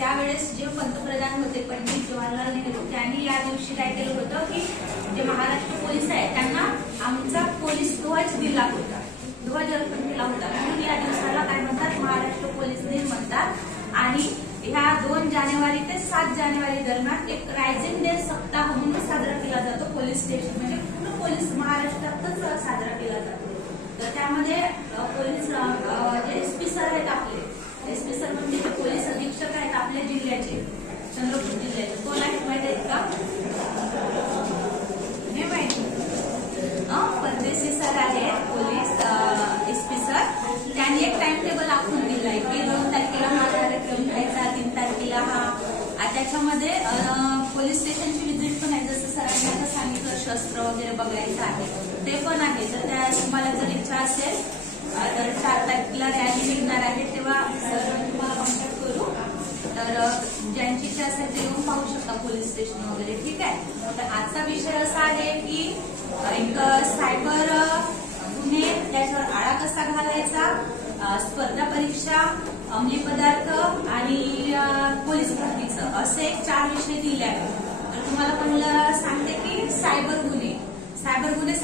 त्यावेळेस जे पंतप्रधान होते पंडित जवाहरलाल नेहरू त्यांनी या दिवशी काय केलं होतं की जे महाराष्ट्र पोलीस आहे त्यांना आमचा पोलीस ध्वज दिला होता, ध्वज अर्पण केला होता, म्हणून या दिवसाला काय म्हणतात महाराष्ट्र पोलीस दिन म्हणतात। आणि ह्या 2 जानेवारी ते 7 जानेवारी दरम्यान एक रायझिंग डे सप्ताह म्हणून साजरा केला जातो पोलीस स्टेशन म्हणजे पूर्ण पोलीस महाराष्ट्रातच साजरा केला जातो। तर त्यामध्ये पोलीस जे एसपी सर आहेत आपले, एसपी सर म्हणजे जे पोलीस अधीक्षक आहेत आपल्या जिल्ह्याचे, चंद्रपूर जिल्ह्याचे, कोण आहेत माहिती आहेत का? नाही माहिती? परदेशी सर आहेत पोलीस एसपी सर, त्यांनी एक टाइम टेबल आखून दिलाय की 2 तारखेला हा कार्यक्रम घ्यायचा, 3 तारखेला हा, त्याच्यामध्ये पोलीस स्टेशनची व्हिजिट पण आहे, जसं सरांनी आता सांगितलं शस्त्र वगैरे बघायचं आहे ते पण आहे। तर त्या तुम्हाला जर इच्छा असेल तर 4 तारखेला रॅली निघणार आहे तेव्हा सर तुम्हाला कॉन्टॅक्ट करू, तर ज्यांची इच्छा असेल ते येऊन पाहू शकता पोलीस स्टेशन वगैरे, ठीक आहे। तर आजचा विषय असा आहे की एक सायबर गुन्हे, त्याच्यावर आळा कसा घालायचा, स्पर्धा परीक्षा, अंमली पदार्थ आणि पोलीस भरतीचं असे 4 विषय दिले आहेत। तर तुम्हाला पहिलं सांगते की सायबर गुन्हे